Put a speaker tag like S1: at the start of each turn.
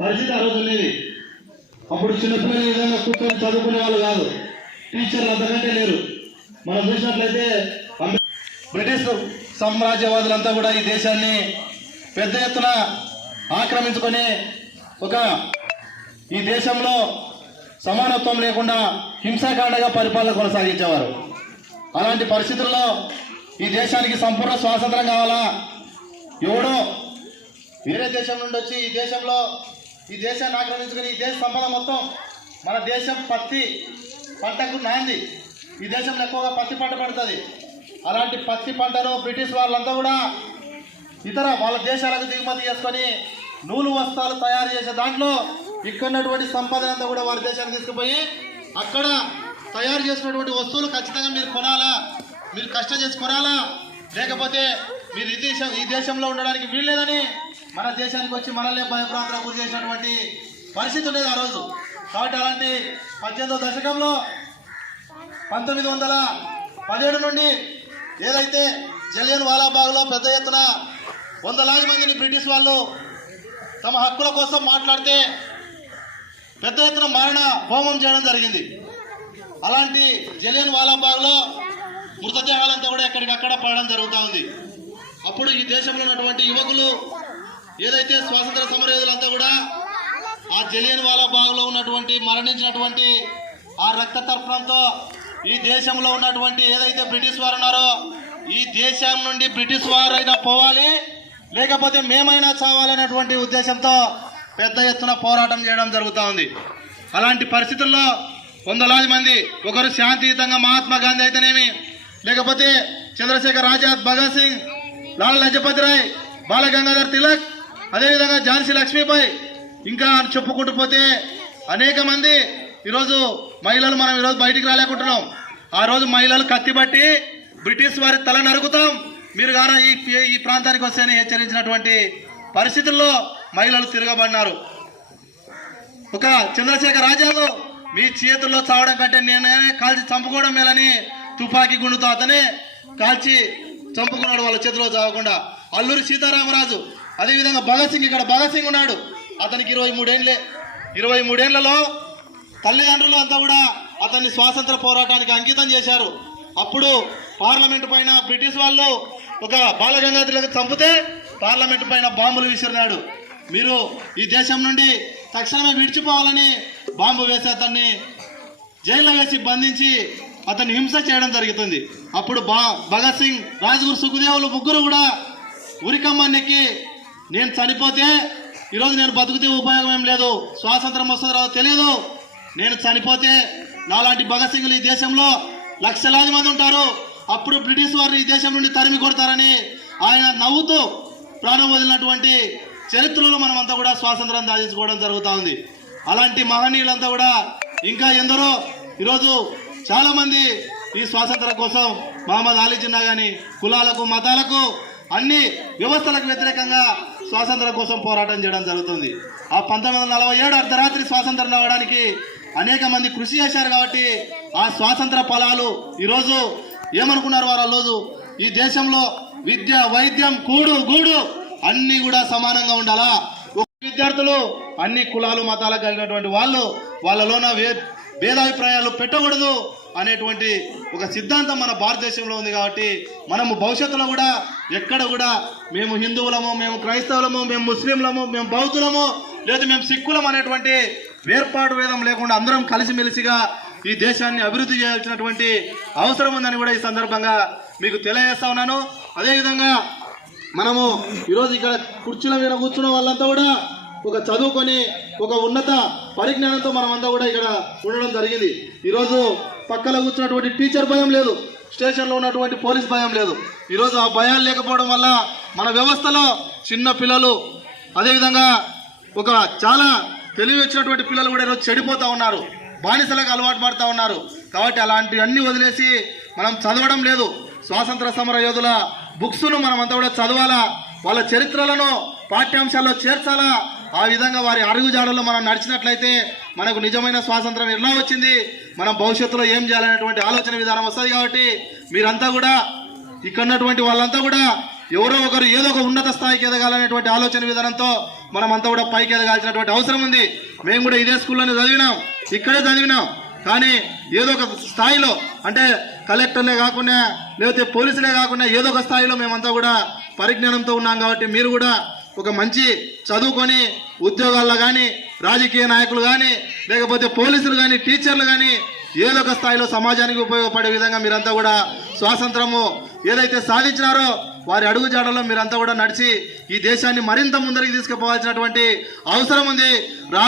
S1: పరిస్థితి ఆ రోజు ఉండేది అప్పుడు చిన్నపిల్లలు ఈ విధంగా కూర్చొని చదువుకునే వాళ్ళు కాదు. టీచర్లు అంతకంటే లేరు. మనం చూసినట్లయితే బ్రిటిష్ సామ్రాజ్యవాదులంతా కూడా ఈ దేశాన్ని పెద్ద ఎత్తున ఆక్రమించుకొని ఒక ఈ దేశంలో సమానత్వం లేకుండా హింసాకాండగా పరిపాలన కొనసాగించేవారు. అలాంటి పరిస్థితుల్లో ఈ దేశానికి సంపూర్ణ స్వాతంత్రం కావాలా? ఎవడో వేరే దేశం నుండి వచ్చి ఈ దేశంలో ఈ దేశాన్ని ఆక్రమించుకుని ఈ దేశ సంపద మొత్తం మన దేశం పత్తి పంటకు నాంది. ఈ దేశంలో ఎక్కువగా పత్తి పంట పడుతుంది. అలాంటి పత్తి పంటను బ్రిటిష్ వాళ్ళంతా కూడా ఇతర వాళ్ళ దేశాలకు దిగుమతి చేసుకొని నూలు వస్త్రాలు తయారు చేసే దాంట్లో ఇక్కడ ఉన్నటువంటి సంపదనంతా కూడా వారి దేశానికి తీసుకుపోయి అక్కడ తయారు చేసినటువంటి వస్తువులు ఖచ్చితంగా మీరు కొనాలా? మీరు కష్టం చేసి కొనాలా? లేకపోతే మీరు ఈ దేశం ఈ దేశంలో ఉండడానికి వీల్లేదని మన దేశానికి వచ్చి మనల్ని భయభ్రాంతులకు గురి చేసినటువంటి పరిస్థితి ఉండేది ఆ రోజు. కాబట్టి అలాంటి పద్దెనిమిదో దశకంలో పంతొమ్మిది వందల పదిహేడు నుండి ఏదైతే జలియన్ వాలాబాగ్లో పెద్ద ఎత్తున వందలాది మందిని బ్రిటిష్ వాళ్ళు తమ హక్కుల కోసం మాట్లాడితే పెద్ద ఎత్తున మరణ హోమం చేయడం జరిగింది. అలాంటి జలియన్ వాలాబాగ్లో మృతదేహాలంతా కూడా ఎక్కడికక్కడ పడడం జరుగుతూ ఉంది. అప్పుడు ఈ దేశంలో ఉన్నటువంటి యువకులు ఏదైతే స్వాతంత్ర సమరయోధులంతా కూడా ఆ జలియన్ వాలా బాగ్లో ఉన్నటువంటి మరణించినటువంటి ఆ రక్త తర్పణంతో ఈ దేశంలో ఉన్నటువంటి ఏదైతే బ్రిటిష్ వారు ఉన్నారో ఈ దేశం నుండి బ్రిటిష్ వారైనా పోవాలి లేకపోతే మేమైనా చావాలనేటువంటి ఉద్దేశంతో పెద్ద ఎత్తున పోరాటం చేయడం జరుగుతూ ఉంది. అలాంటి పరిస్థితుల్లో వందలాది మంది ఒకరు శాంతియుతంగా మహాత్మా గాంధీ అయితేనేమి లేకపోతే చంద్రశేఖర్ ఆజాద్ భగత్ సింగ్ లాలా లజపతి రాయ్ బాలగంగాధర్ తిలక్ అదేవిధంగా ఝాన్సీ లక్ష్మీబాయి ఇంకా చెప్పుకుంటూ పోతే అనేక మంది ఈరోజు మహిళలు మనం ఈరోజు బయటికి రాలేకుంటున్నాం. ఆ రోజు మహిళలు కత్తి బట్టి బ్రిటిష్ వారి తల నరుకుతాం. మీరు గాన ఈ ఈ ప్రాంతానికి వస్తేనే హెచ్చరించినటువంటి పరిస్థితుల్లో మహిళలు తిరగబడినారు. ఒక చంద్రశేఖర్ రాజాలు మీ చేతుల్లో చావడం కంటే నేనే కాల్చి చంపుకోవడం మేలని తుపాకీ గుండుతో అతనే కాల్చి చంపుకున్నాడు వాళ్ళ చేతిలో చావకుండా. అల్లూరి సీతారామరాజు అదేవిధంగా భగత్ సింగ్ ఇక్కడ. భగత్ సింగ్ ఉన్నాడు. అతనికి ఇరవై మూడేళ్ళే ఇరవై మూడేళ్ళలో తల్లిదండ్రులు అంతా కూడా అతన్ని స్వాతంత్ర పోరాటానికి అంకితం చేశారు. అప్పుడు పార్లమెంట్ పైన బ్రిటిష్ వాళ్ళు ఒక బాలగంగాధరులకు చంపితే పార్లమెంట్ పైన బాంబులు విసిరినాడు. మీరు ఈ దేశం నుండి తక్షణమే విడిచిపోవాలని బాంబు వేసి అతన్ని జైల్లో వేసి బంధించి అతన్ని హింస చేయడం జరుగుతుంది. అప్పుడు బా భగత్ సింగ్ రాజ్గురు సుఖదేవులు ముగ్గురు కూడా ఉరికమ్మన్నెక్కి నేను చనిపోతే ఈరోజు నేను బతుకుతే ఉపయోగం ఏం లేదు స్వాతంత్రం వస్తుందో రాదో తెలియదు. నేను చనిపోతే నాలాంటి భగత్ సింగ్లు ఈ దేశంలో లక్షలాది మంది ఉంటారు. అప్పుడు బ్రిటిష్ వారిని ఈ దేశం నుండి తరిమి కొడతారని ఆయన నవ్వుతూ ప్రాణం వదిలినటువంటి చరిత్రలో మనమంతా కూడా స్వాతంత్రం సాధించుకోవడం జరుగుతూ ఉంది. అలాంటి మహనీయులంతా కూడా ఇంకా ఎందరో ఈరోజు చాలామంది ఈ స్వాతంత్రం కోసం మహమ్మద్ అలీ జిన్నా కానీ కులాలకు మతాలకు అన్ని వ్యవస్థలకు వ్యతిరేకంగా స్వాతంత్రం కోసం పోరాటం చేయడం జరుగుతుంది. ఆ పంతొమ్మిది వందల నలభై ఏడు అర్ధరాత్రి స్వాతంత్రం రావడానికి అనేక మంది కృషి చేశారు కాబట్టి ఆ స్వాతంత్ర ఫలాలు ఈరోజు ఏమనుకున్నారు వారు ఆ రోజు? ఈ దేశంలో విద్య వైద్యం కూడు గూడు అన్నీ కూడా సమానంగా ఉండాలా? ఒక విద్యార్థులు అన్ని కులాలు మతాలకు కలిగినటువంటి వాళ్ళు వాళ్ళలోన వే భేదాభిప్రాయాలు పెట్టకూడదు అనేటువంటి ఒక సిద్ధాంతం మన భారతదేశంలో ఉంది కాబట్టి మనము భవిష్యత్తులో కూడా ఎక్కడ కూడా మేము హిందువులము మేము క్రైస్తవులము మేము ముస్లింలము మేము బౌద్ధులము లేదు మేము సిక్కులం అనేటువంటి వేర్పాటు వేదం లేకుండా అందరం కలిసిమెలిసిగా ఈ దేశాన్ని అభివృద్ధి చేయాల్సినటువంటి అవసరం ఉందని కూడా ఈ సందర్భంగా మీకు తెలియజేస్తా ఉన్నాను. అదేవిధంగా మనము ఈరోజు ఇక్కడ కుర్చీల మీద కూర్చున్న వాళ్ళంతా కూడా ఒక చదువుకొని ఒక ఉన్నత పరిజ్ఞానంతో మనం అంతా కూడా ఇక్కడ ఉండడం జరిగింది. ఈరోజు పక్కన కూర్చున్నటువంటి టీచర్ భయం లేదు. స్టేషన్లో ఉన్నటువంటి పోలీస్ భయం లేదు. ఈరోజు ఆ భయాలు లేకపోవడం వల్ల మన వ్యవస్థలో చిన్న పిల్లలు అదేవిధంగా ఒక చాలా తెలివి వచ్చినటువంటి పిల్లలు కూడా ఈరోజు చెడిపోతూ ఉన్నారు. బానిసలకు అలవాటు పడుతూ ఉన్నారు. కాబట్టి అలాంటివన్నీ వదిలేసి మనం చదవడం లేదు. స్వాతంత్ర సమర యోధుల బుక్స్ను మనమంతా కూడా చదవాలా? వాళ్ళ చరిత్రలను పాఠ్యాంశాల్లో చేర్చాలా? ఆ విధంగా వారి అరుగుజాడల్లో మనం నడిచినట్లయితే మనకు నిజమైన స్వాతంత్రం ఎలా వచ్చింది? మనం భవిష్యత్తులో ఏం చేయాలనేటువంటి ఆలోచన విధానం వస్తుంది కాబట్టి మీరంతా కూడా ఇక్కడ ఉన్నటువంటి వాళ్ళంతా కూడా ఎవరో ఒకరు ఏదో ఒక ఉన్నత స్థాయికి ఎదగాలనేటువంటి ఆలోచన విధానంతో మనం అంతా కూడా పైకి ఎదగాల్సినటువంటి అవసరం ఉంది. మేము కూడా ఇదే స్కూల్లోనే చదివినాం ఇక్కడే చదివినాం. కానీ ఏదో ఒక స్థాయిలో అంటే కలెక్టర్లే కాకుండా లేకపోతే పోలీసులే కాకుండా ఏదో ఒక స్థాయిలో మేమంతా కూడా పరిజ్ఞానంతో ఉన్నాం కాబట్టి మీరు కూడా ఒక మంచి చదువుకొని ఉద్యోగాల్లో కానీ రాజకీయ నాయకులు కానీ లేకపోతే పోలీసులు కానీ టీచర్లు కానీ ఏదో ఒక స్థాయిలో సమాజానికి ఉపయోగపడే విధంగా మీరంతా కూడా స్వాతంత్రము ఏదైతే సాధించినారో వారి అడుగుజాడలో మీరంతా కూడా నడిచి ఈ దేశాన్ని మరింత ముందరికి తీసుకుపోవాల్సినటువంటి అవసరం ఉంది. రా